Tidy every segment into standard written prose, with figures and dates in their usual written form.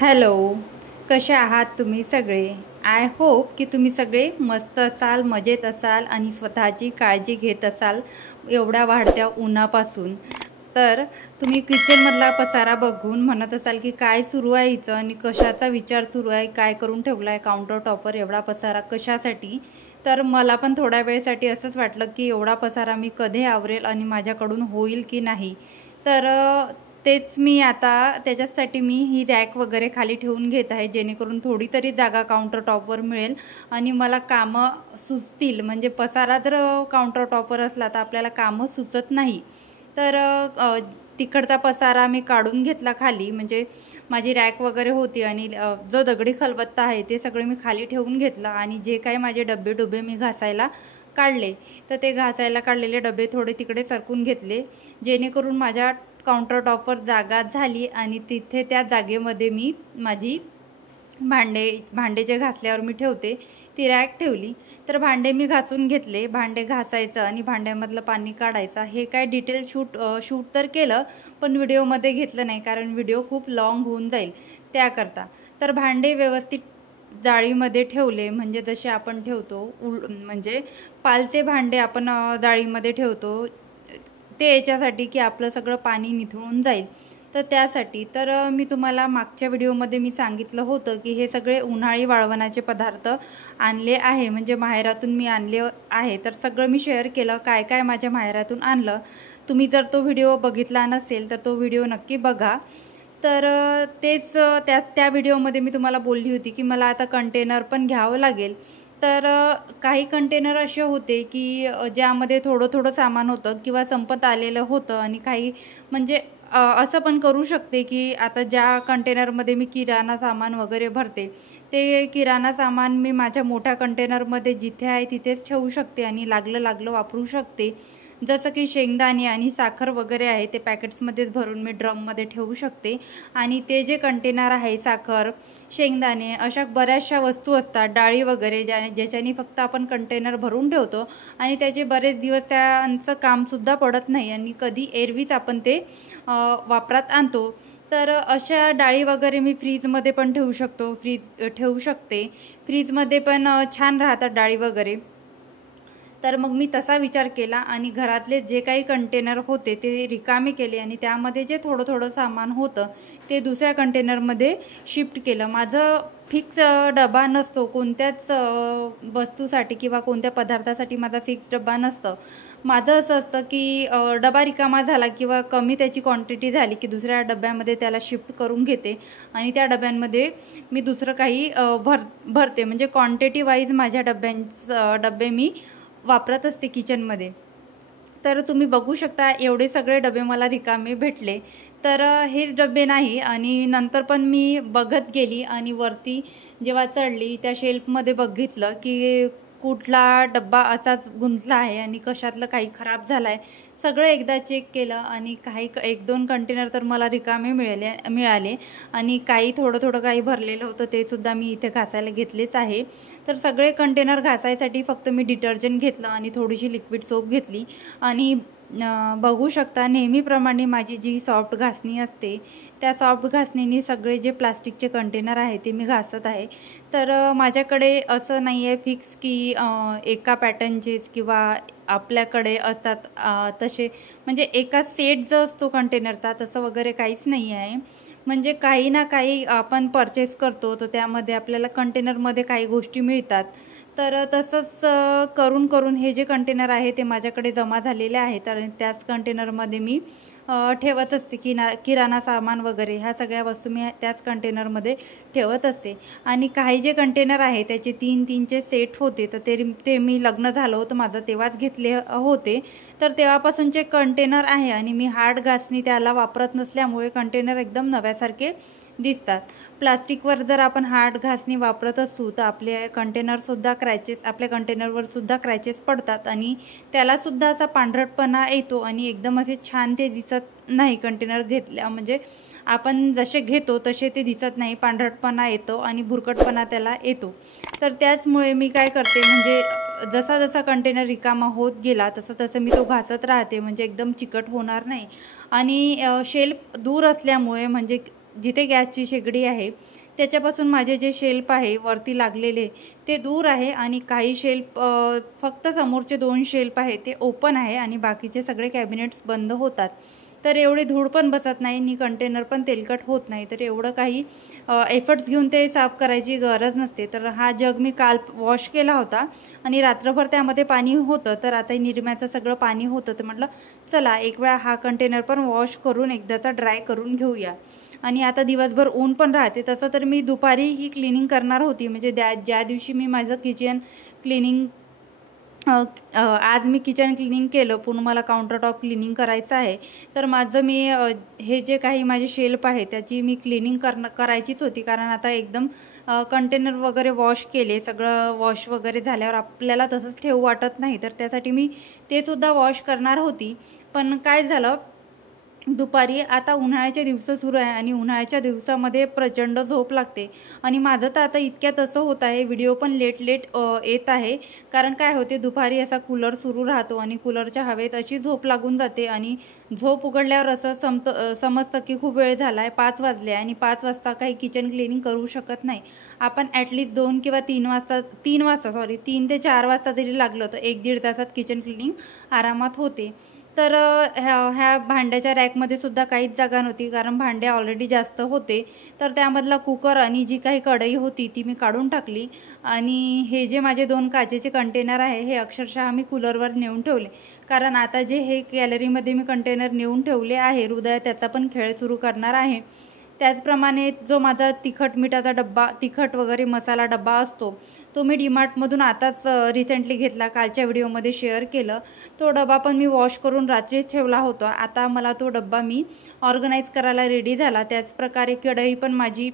Hello, कसे आहात तुम्ही सगळे? आय होप की तुम्ही सगळे मस्त असाल, मजेत असाल आणि स्वतःची काळजी घेत असाल एवढ्या वाढत्या उन्हापासून. तर तुम्ही किचनमधला पसारा बघून म्हणत असाल की काय सुरू आहे हिचं आणि कशाचा विचार सुरू आहे, काय करून ठेवला आहे काउंटर टॉपवर एवढा पसारा कशासाठी? तर मला पण थोड्या वेळेसाठी असंच वाटलं की एवढा पसारा मी कधी आवरेल आणि माझ्याकडून होईल की नाही. तर तेच मी आता त्याच्यासाठी मी ही रॅक वगैरे खाली ठेवून घेत आहे, जेणेकरून थोडी तरी जागा काउंटर टॉपवर मिळेल आणि मला कामं सुचतील. म्हणजे पसारा जर काउंटर टॉपवर असला तर आपल्याला कामं सुचत नाही. तर तिकडचा पसारा मी काढून घेतला खाली, म्हणजे माझी रॅक वगैरे होती आणि जो दगडी खलबत्ता आहे ते सगळे मी खाली ठेवून घेतलं आणि जे काही माझे डबे डुबे मी घासायला काढले तर ते घासायला काढलेले डबे थोडे तिकडे सरकून घेतले, जेणेकरून माझ्या काउंटर टॉपवर जागा झाली आणि तिथे त्या जागेमध्ये मी माझी भांडे जे घासल्यावर मी ठेवते ती रॅक ठेवली. तर भांडे मी घासून घेतले. भांडे घासायचं आणि भांड्यामधलं पाणी काढायचं हे काय डिटेल शूट तर केलं, पण व्हिडिओमध्ये घेतलं नाही कारण व्हिडिओ खूप लॉंग होऊन जाईल त्याकरता. तर भांडे व्यवस्थित जाळीमध्ये ठेवले, म्हणजे जसे आपण ठेवतो म्हणजे पालचे भांडे आपण जाळीमध्ये ठेवतो ते याच्यासाठी की आपलं सगळं पाणी निथळून जाईल. तर त्यासाठी तर मी तुम्हाला मागच्या व्हिडिओमध्ये मी सांगितलं होतं की हे सगळे उन्हाळी वाळवणाचे पदार्थ आणले आहे, म्हणजे माहेरातून मी आणले आहे. तर सगळं मी शेअर केलं काय काय माझ्या माहेरातून आणलं. तुम्ही जर तो व्हिडिओ बघितला नसेल तर तो व्हिडिओ नक्की बघा. तर तेच त्या व्हिडिओमध्ये मी तुम्हाला बोलली होती की मला आता कंटेनर पण घ्यावं लागेल. तर काही कंटेनर असे होते की ज्यामध्ये थोडं थोडं सामान होतं किंवा संपत आलेलं होतं आणि काही म्हणजे असं पण करू शकते की आता ज्या कंटेनरमध्ये मी किराणा सामान वगैरे भरते ते किराणा सामान मी माझ्या मोठ्या कंटेनरमध्ये जिथे आहे तिथेच ठेवू शकते आणि लागलं वापरू शकते. जसं की शेंगदाणे आणि साखर वगैरे आहे ते पॅकेट्समध्येच भरून मी ड्रममध्ये ठेवू शकते. आणि ते जे कंटेनर आहे साखर, शेंगदाणे अशा बऱ्याचशा वस्तू असतात, डाळी वगैरे ज्याच्यानी फक्त आपण कंटेनर भरून ठेवतो आणि त्याचे बरेच दिवस त्यांचं कामसुद्धा पडत नाही आणि कधी एरवीच आपण ते वापरात आणतो. तर अशा डाळी वगैरे मी फ्रीजमध्ये पण ठेवू शकते. फ्रीजमध्ये पण छान राहतात डाळी वगैरे. तर मग मी तसा विचार केला आणि घरातले जे काही कंटेनर होते ते रिकामे केले आणि त्यामध्ये जे थोडं थोडं सामान होतं ते दुसऱ्या कंटेनरमध्ये शिफ्ट केलं. माझं फिक्स डबा नसतो कोणत्याच वस्तूसाठी किंवा कोणत्या पदार्थासाठी माझा फिक्स डबा नसतं. माझं असं असतं की डबा रिकामा झाला किंवा कमी त्याची क्वांटिटी झाली की दुसऱ्या डब्यामध्ये त्याला शिफ्ट करून घेते आणि त्या डब्यांमध्ये मी दुसरं काही भरते. म्हणजे क्वांटिटी वाईज माझ्या डबे मी वापरत असते किचनमध्ये. तर तुम्ही बघू शकता एवढे सगळे डबे मला रिकामे भेटले. तर हे डबे नाही आणि नंतर पण मी बघत गेली आणि वरती जेव्हा चढली त्या शेल्फमध्ये बघितलं की कुठला डब्बा असाच गुंतला आहे आणि कशातलं काही खराब झालं आहे. सगळं एकदा चेक केलं आणि काही 1-2 कंटेनर तर मला रिकामे मिळाले आणि काही थोडं काही भरलेलं होतं ते सुद्धा मी इथे घासायला घेतलेच आहे. तर सगळे कंटेनर घासायसाठी फक्त मी डिटर्जंट घेतलं आणि थोडीशी लिक्विड सोप घेतली आणि बघू शकता नेहमीप्रमाणे माझी जी सॉफ्ट घासणी असते त्या सॉफ्ट घासणीने सगळे जे प्लास्टिकचे कंटेनर आहे ते मी घासत आहे. तर माझ्याकडे असं नाही आहे फिक्स की एका पॅटर्नचेच किंवा आपल्याकडे असतात तसे, म्हणजे एका सेट जो असतो कंटेनरचा तसं वगैरे काहीच नाही आहे. म्हणजे काही ना काही आपण परचेस करतो तर त्यामध्ये आपल्याला कंटेनरमध्ये काही गोष्टी मिळतात. तर तसंच करून हे जे कंटेनर आहे ते माझ्याकडे जमा झालेले आहेत आणि त्याच कंटेनरमध्ये मी ठेवत असते. किराणा सामान वगैरे ह्या सगळ्या वस्तू मी त्याच कंटेनरमध्ये ठेवत असते. आणि काही जे कंटेनर आहे त्याचे 3-3चे सेट होते तर ते मी लग्न झालं होतं माझं तेव्हाच घेतले होते. तर तेव्हापासूनचे कंटेनर आहे आणि मी हार्ड घासणी त्याला वापरत नसल्यामुळे कंटेनर एकदम नव्यासारखे दिसतात. प्लास्टिकवर जर आपण हार्ड घासणी वापरत असू तर आपल्या कंटेनरवर सुद्धा क्रॅचेस पडतात आणि त्यालासुद्धा असा पांढरटपणा येतो आणि एकदम असे छान ते दिसत नाही. कंटेनर म्हणजे आपण जसे घेतो तसे ते दिसत नाही, पांढरटपणा येतो आणि भुरकटपणा त्याला येतो. तर त्याचमुळे मी काय करते म्हणजे जसा जसा कंटेनर रिकामा होत गेला तसं मी तो घासत राहते, म्हणजे एकदम चिकट होणार नाही. आणि शेल्फ दूर असल्यामुळे म्हणजे जिथे गॅसची शेगडी आहे त्याच्यापासून माझे जे शेल्फ आहे वरती लागलेले ते दूर आहे आणि काही शेल्फ फक्त समोरचे 2 शेल्फ आहे ते ओपन आहे आणि बाकीचे सगळे कॅबिनेट्स बंद होतात. तर एवढे धूळ पण बसत नाही आणि कंटेनर पण तेलकट होत नाही. तर एवढं काही एफर्ट्स घेऊन ते साफ करायची गरज नसते. तर हा जग मी काल वॉश केला होता आणि रात्रभर त्यामध्ये पाणी होतं. तर आता निरम्याचं सगळं पाणी होतं. तर म्हटलं चला एक वेळा हा कंटेनर पण वॉश करून एकदाचा ड्राय करून घेऊया. आणि आता दिवसभर ऊन पण राहते. तसं तर मी दुपारी ही क्लिनिंग करणार होती. म्हणजे ज्या दिवशी मी माझं किचन क्लिनिंग आज मी किचन क्लिनिंग केलं, पुन्हा मला काउंटर टॉप क्लिनिंग करायचं आहे. तर माझं मी हे जे काही माझे शेल्फ आहे त्याची मी क्लिनिंग करायचीच होती. कारण आता एकदम कंटेनर वगैरे वॉश केले, सगळं वॉश वगैरे झाल्यावर आपल्याला तसंच ठेवू वाटत नाही. तर त्यासाठी मी ते सुद्धा वॉश करणार होती. पण काय झालं, दुपारी आता उन्हाळ्याचे दिवस सुरू आहे आणि उन्हाळ्याच्या दिवसामध्ये प्रचंड झोप लागते आणि माझं तर आता इतक्यात असं होत आहे, व्हिडिओ पण लेट येत आहे. कारण काय होते, दुपारी असा कूलर सुरू राहतो आणि कूलरच्या हवेत अशी झोप लागून जाते आणि झोप उघडल्यावर असं समजतं की खूप वेळ झाला आहे, 5 वाजले आणि 5 वाजता काही किचन क्लिनिंग करू शकत नाही आपण. ॲटलिस्ट 2 किंवा 3 ते 4 वाजता जरी लागलं तर 1-1.5 तासात किचन क्लिनिंग आरामात होते. तर ह्या भांड्याच्या रॅकमध्ये सुद्धा काहीच जागा नव्हती, कारण भांडे ऑलरेडी जास्त होते. तर त्यामधला कुकर आणि जी काही कढई होती ती मी काढून टाकली आणि हे जे माझे 2 काचेचे कंटेनर आहे हे अक्षरशः मी कूलरवर नेऊन ठेवले. कारण आता जे हे गॅलरीमध्ये मी कंटेनर नेऊन ठेवले आहे, हृदय त्याचा पण खेळ सुरू करणार आहे. त्याचप्रमाणे जो माझा तिखट मिठाचा डब्बा, तिखट वगैरे मसाला डब्बा असतो तो मी डीमार्टमधून आताच रिसेंटली घेतला, कालच्या व्हिडिओमध्ये शेअर केलं. तो डबा पण मी वॉश करून रात्रीच ठेवला होता. आता मला तो डब्बा मी ऑर्गनाईज करायला रेडी झाला. त्याचप्रकारे कढई पण माझी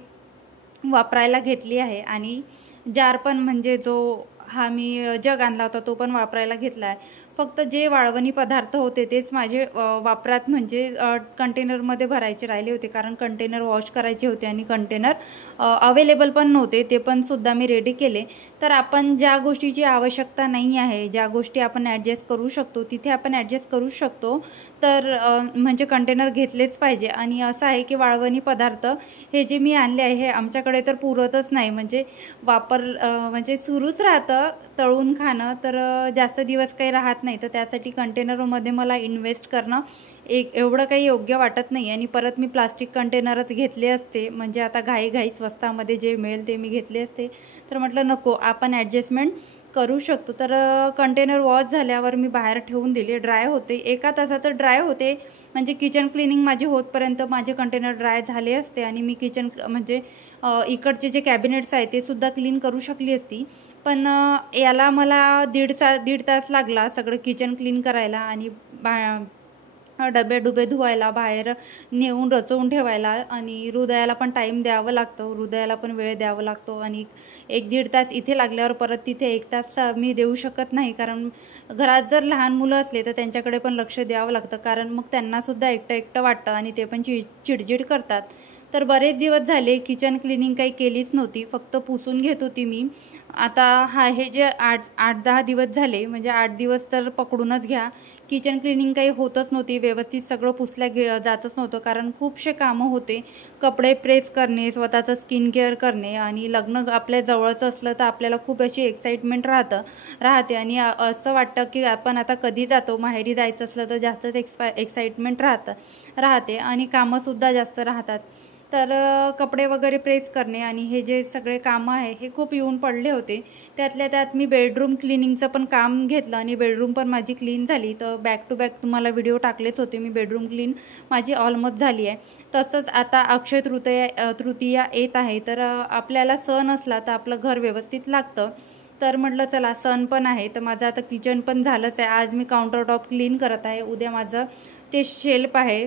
वापरायला घेतली आहे आणि जार पण, म्हणजे जो हा मी जग आणला होता तो पण वापरायला घेतला आहे. फक्त जे वाळवणी पदार्थ होते तेच माझे वापरात, म्हणजे कंटेनरमध्ये भरायचे राहिले होते. कारण कंटेनर वॉश करायचे होते आणि कंटेनर अवेलेबल पण नव्हते, ते पण सुद्धा मी रेडी केले. तर आपण ज्या गोष्टीची आवश्यकता नाही आहे, ज्या गोष्टी आपण ॲडजस्ट करू शकतो तिथे आपण ॲडजस्ट करू शकतो. तर म्हणजे कंटेनर घेतलेच पाहिजे. आणि असं आहे की वाळवणी पदार्थ हे जे मी आणले आहे हे आमच्याकडे तर पुरतच नाही, म्हणजे म्हणजे सुरूच राहतं तळून खाणं, तर जास्त दिवस काही राहत नाही. तर त्यासाठी कंटेनरमध्ये मला इन्व्हेस्ट करणं एवढं काही योग्य वाटत नाही. आणि परत मी प्लास्टिक कंटेनरच घेतले असते, म्हणजे आता घाई स्वस्तामध्ये जे मिळेल ते मी घेतले असते. तर म्हटलं नको, आपण ॲडजस्टमेंट करू शकतो. तर कंटेनर वॉश झाल्यावर मी बाहेर ठेवून दिले, ड्राय होते. 1 तासात ड्राय होते, म्हणजे किचन क्लिनिंग माझी होतपर्यंत माझे कंटेनर ड्राय झाले असते आणि मी किचन म्हणजे इकडचे जे कॅबिनेट्स आहेत ते सुद्धा क्लीन करू शकली असती. पण याला मला दीड तास लागला सगळं किचन क्लीन करायला आणि डबे धुवायला, बाहेर नेऊन रचवून ठेवायला आणि हृदयाला पण टाईम द्यावं लागतं, हृदयाला पण वेळ द्यावा लागतो. आणि 1-1.5 तास इथे लागल्यावर परत तिथे 1 तास मी देऊ शकत नाही. कारण घरात जर लहान मुलं असले तर त्यांच्याकडे पण लक्ष द्यावं लागतं, कारण मग त्यांनासुद्धा एकटं वाटतं आणि ते पण चिडचिड करतात. तर बरेच दिवस झाले किचन क्लिनिंग काही केलीच नव्हती, फक्त पुसून घेत होती मी. आता हे जे 8-10 दिवस झाले, म्हणजे 8 दिवस तर पकडूनच घ्या, किचन क्लिनिंग काही होतच नव्हती, व्यवस्थित सगळं पुसल्या जातच नव्हतं. कारण खूपशे कामं होते, कपडे प्रेस करणे, स्वतःचं स्किन केअर करणे आणि लग्न आपल्या जवळचं असलं तर आपल्याला खूप अशी एक्साइटमेंट राहते आणि असं वाटतं की आपण आता कधी जातो. माहेरी जायचं असलं तर जास्तच एक्साइटमेंट राहते आणि कामंसुद्धा जास्त राहतात. तर कपडे वगैरे प्रेस करणे आणि हे जे सगळे कामं आहे हे खूप येऊन पडले होते. त्यातल्या त्यात मी बेडरूम क्लिनिंगचं पण काम घेतलं आणि बेडरूम पण माझी क्लीन झाली. तर बॅक टू बॅक तुम्हाला व्हिडिओ टाकलेच होते मी, बेडरूम क्लीन माझी ऑलमोस्ट झाली आहे. तसंच आता अक्षय तृतीया येत आहे, तर आपल्याला सण असला तर आपलं घर व्यवस्थित लागतं. तर म्हटलं चला सण पण आहे, तर माझं आता किचन पण झालंच आहे. आज मी काउंटर टॉप क्लीन करत आहे, उद्या माझं ते शेल्फ आहे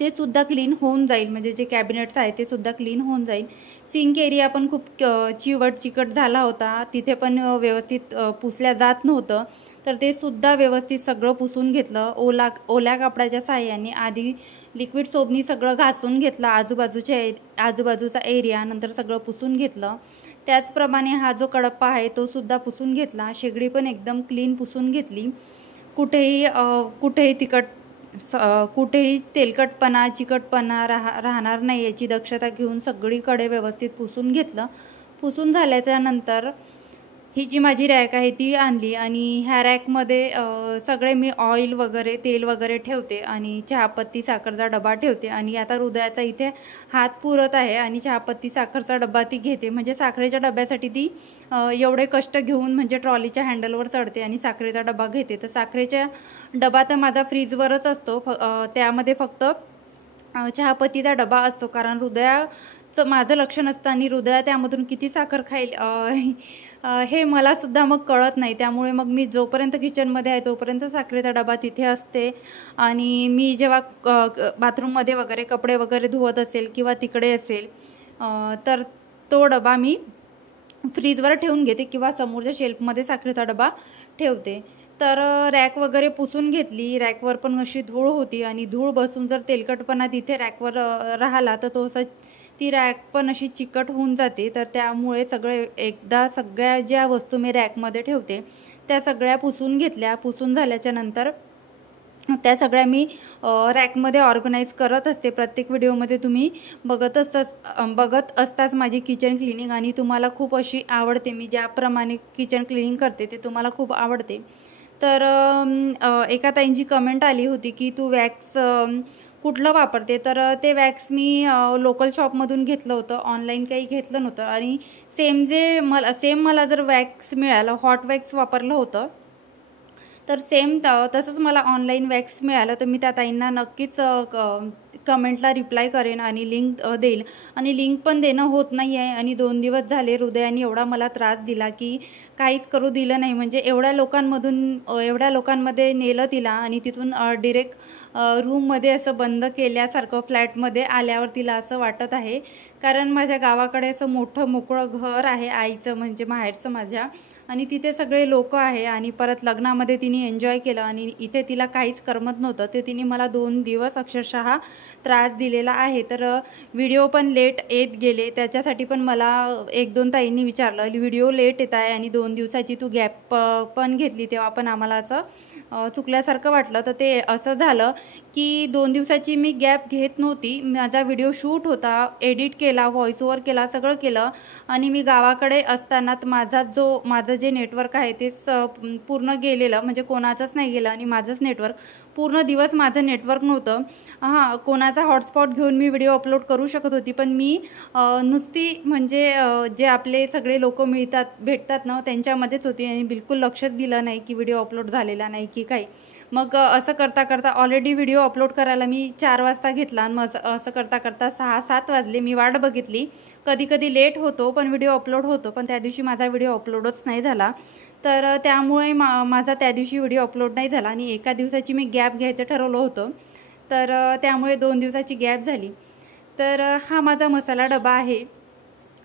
ते सुद्धा क्लीन होऊन जाईल, म्हणजे जे कॅबिनेट्स आहे ते सुद्धा क्लीन होऊन जाईल. सिंक एरिया पण खूप चिकट झाला होता, तिथे पण व्यवस्थित पुसल्या जात नव्हतं. तर ते सुद्धा व्यवस्थित सगळं पुसून घेतलं ओल्या कापडाच्या साहाय्याने. आधी लिक्विड सोपनी सगळं घासून घेतलं, आजूबाजूचा एरिया, नंतर सगळं पुसून घेतलं. त्याचप्रमाणे हा जो कडप्पा आहे तो सुद्धा पुसून घेतला. शेगडी पण एकदम क्लीन पुसून घेतली, कुठेही कुठेही तेलकटपणा चिकटपणा राहणार नाही याची दक्षता घेऊन सगळीकडे व्यवस्थित पुसून घेतलं. पुसून झाल्याच्यानंतर ही जी माझी रॅक आहे ती आणली आणि ह्या रॅकमध्ये सगळे मी ऑइल वगैरे तेल वगैरे ठेवते आणि चहापत्ती साखरचा डबा ठेवते. आणि आता हृदयाचा इथे हात पुरत आहे आणि चहापत्ती साखरचा डबा ती घेते. म्हणजे साखरेच्या डब्यासाठी ती एवढे कष्ट घेऊन म्हणजे ट्रॉलीच्या हँडलवर चढते आणि साखरेचा डबा घेते. तर साखरेचा डबा तर माझा फ्रीजवरच असतो, त्यामध्ये फक्त चहापत्तीचा डबा असतो. कारण हृदयाचं माझं लक्ष नसतं आणि हृदया त्यामधून किती साखर खाईल हे मला सुद्धा मग कळत नाही. त्यामुळे मग मी जोपर्यंत किचनमध्ये आहे तोपर्यंत साखरेचा डबा तिथे असते. आणि मी जेव्हा बाथरूममध्ये वगैरे कपडे वगैरे धुवत असेल किंवा तिकडे असेल तर तो डबा मी फ्रीजवर ठेवून घेते किंवा समोरच्या शेल्फमध्ये साखरेचा डबा ठेवते. तर रॅक वगैरे पुसून घेतली. रॅकवर पण अशी धूळ होती आणि धूळ बसून जर तेलकटपणा तिथे रॅकवर राहिला तर तो असं ती रॅक पण अशी चिकट होऊन जाते. तर त्यामुळे एकदा सगळ्या ज्या वस्तू मी रॅकमध्ये ठेवते त्या सगळ्या पुसून घेतल्या. पुसून झाल्याच्यानंतर त्या सगळ्या मी रॅकमध्ये ऑर्गनाईज करत असते. प्रत्येक व्हिडिओमध्ये तुम्ही बघत असताच माझी किचन क्लिनिंग आणि तुम्हाला खूप अशी आवडते. मी ज्याप्रमाणे किचन क्लिनिंग करते ते तुम्हाला खूप आवडते. तर एका ताईंची कमेंट आली होती की तू वॅक्स कुठलं वापरते. तर ते वॅक्स मी लोकल शॉपमधून घेतलं होतं, ऑनलाईन काही घेतलं नव्हतं. आणि सेम मला जर वॅक्स मिळालं, हॉट वॅक्स वापरलं होतं तर तसंच मला ऑनलाईन वॅक्स मिळालं तर मी त्या ताईंना नक्कीच कमेंटला रिप्लाय करेन आणि लिंक देईल. आणि लिंक पण देणं होत नाही आहे आणि 2 दिवस झाले हृदयाने एवढा मला त्रास दिला की काहीच करू दिलं नाही. म्हणजे एवढ्या लोकांमध्ये नेलं तिला आणि तिथून डिरेक्ट रूममध्ये असं बंद केल्यासारखं फ्लॅटमध्ये आल्यावर तिला असं वाटत आहे. कारण माझ्या गावाकडे असं मोठं मोकळं घर आहे आईचं म्हणजे माहेरचं माझ्या, आणि तिथे सगळे लोक आहे आणि परत लग्नामध्ये तिने एन्जॉय केलं आणि इथे तिला काहीच करमत नव्हतं. ते तिने मला 2 दिवस अक्षरशः त्रास दिलेला आहे. तर व्हिडिओ पण लेट येत गेले. त्याच्यासाठी पण मला 1-2 ताईंनी विचारलं व्हिडिओ लेट येत आहे आणि 2 दिवसाची तू गॅप पण घेतली, तेव्हा पण आम्हाला असं चुकल्यासारखं वाटलं. तर ते असं झालं की 2 दिवसाची मी गॅप घेत नव्हती. माझा व्हिडिओ शूट होता, एडिट केला, व्हॉइस ओव्हर केला, सगळं केलं. आणि मी गावाकडे असताना माझं जे नेटवर्क आहे ते पूर्ण गेलेलं, म्हणजे कोणाचंच नाही गेलं आणि माझंच नेटवर्क पूर्ण दिवस माझं नेटवर्क नव्हतं. कोणाचा हॉटस्पॉट घेऊन मी व्हिडिओ अपलोड करू शकत होती, पण मी नुसती म्हणजे जे आपले सगळे लोक भेटतात ना त्यांच्यामध्येच होती आणि बिलकुल लक्षच दिलं नाही की व्हिडिओ अपलोड झालेला नाही की काही. मग असं करता करता ऑलरेडी व्हिडिओ अपलोड करायला मी 4 वाजता घेतला आणि मग असं करता करता 6-7 वाजले. मी वाट बघितली, कधी लेट होतो पण व्हिडिओ अपलोड होतो, पण त्या दिवशी माझा व्हिडिओ अपलोडच नाही झाला. तर त्यामुळे माझा त्या दिवशी व्हिडिओ अपलोड नाही झाला आणि एका दिवसाची मी गॅप घ्यायचं ठरवलं होतं. तर त्यामुळे 2 दिवसाची गॅप झाली. तर हा माझा मसाला डबा आहे.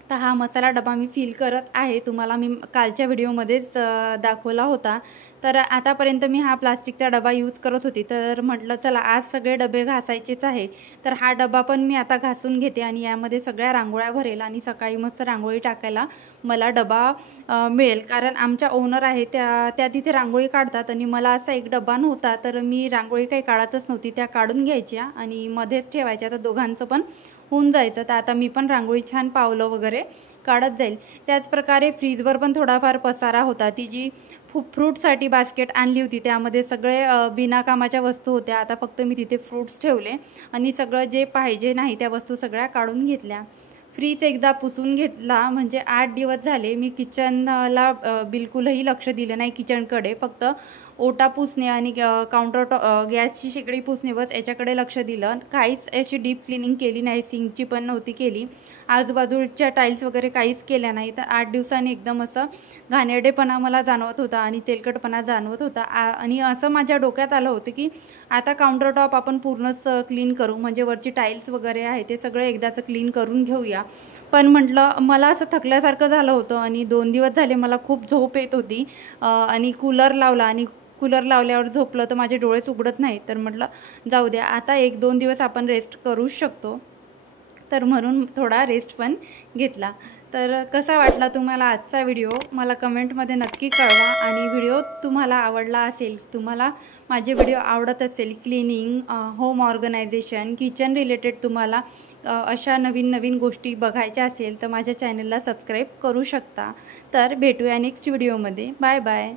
तर हा मसाला डबा मी फील करत आहे. तुम्हाला मी कालच्या व्हिडिओमध्येच दाखवला होता. तर आतापर्यंत मी हा प्लास्टिकचा डबा यूज करत होती. तर म्हटलं चला आज सगळे डबे घासायचेच आहे. तर हा डबा पण मी आता घासून घेते आणि यामध्ये सगळ्या रांगोळ्या भरेल आणि सकाळी मस्त रांगोळी टाकायला मला डबा मिळेल. कारण आमच्या ओनर आहे त्या तिथे रांगोळी काढतात आणि मला असा एक डबा नव्हता, तर मी रांगोळी काही काढतच नव्हती. त्या काढून घ्यायच्या आणि मध्येच ठेवायच्या, तर दोघांचं पण होऊन जायचं. तर आता मी पण रांगोळी छान पावलं वगैरे काढत जाईल. त्याचप्रकारे फ्रीजवर पण थोडाफार पसारा होता. ती जी फ्रूटसाठी बास्केट आणली होती त्यामध्ये सगळे बिनाकामाच्या वस्तू होत्या. आता फक्त मी तिथे फ्रूट्स ठेवले आणि सगळं जे पाहिजे नाही त्या वस्तू सगळ्या काढून घेतल्या. फ्रीज एकदा पुसून घेतला. म्हणजे 8 दिवस झाले मी किचनला बिलकुलही लक्ष दिलं नाही. किचनकडे फक्त ओटा पुसणे आणि गॅसची शेगडी पुसणे बस याच्याकडे लक्ष दिलं. काहीच अशी डीप क्लिनिंग केली नाही. सिंकची पण नव्हती केली. आजूबाजूच्या टाईल्स वगैरे काहीच केल्या नाही. तर 8 दिवसांनी एकदम असं घाणेरडेपणा मला जाणवत होता आणि तेलकटपणा जाणवत होता. आणि असं माझ्या डोक्यात आलं होतं की आता काउंटरटॉप आपण पूर्णच क्लीन करू, म्हणजे वरची टाईल्स वगैरे आहे ते सगळे एकदाचं क्लीन करून घेऊया. पण म्हटलं मला असं थकल्यासारखं झालं होतं आणि 2 दिवस झाले मला खूप झोप येत होती आणि कूलर लावला आणि कूलर लावल्यावर झोपलं तर माझे डोळेच उघडत नाही. तर म्हटलं जाऊ द्या आता 1-2 दिवस आपण रेस्ट करूच शकतो. तर म्हणून थोडा रेस्ट पण घेतला। तर कसा वाटला तुम्हाला आजचा व्हिडिओ मला कमेंटमध्ये नक्की कळवा। आणि व्हिडिओ तुम्हाला आवडला असेल, तुम्हाला माझे व्हिडिओ आवडत असेल, cleaning, home organisation, kitchen related तुम्हाला अशा नवीन नवीन गोष्टी बघायच्या असेल तर माझ्या चॅनलला सबस्क्राईब करू शकता। तर भेटूया नेक्स्ट व्हिडिओमध्ये। Bye bye.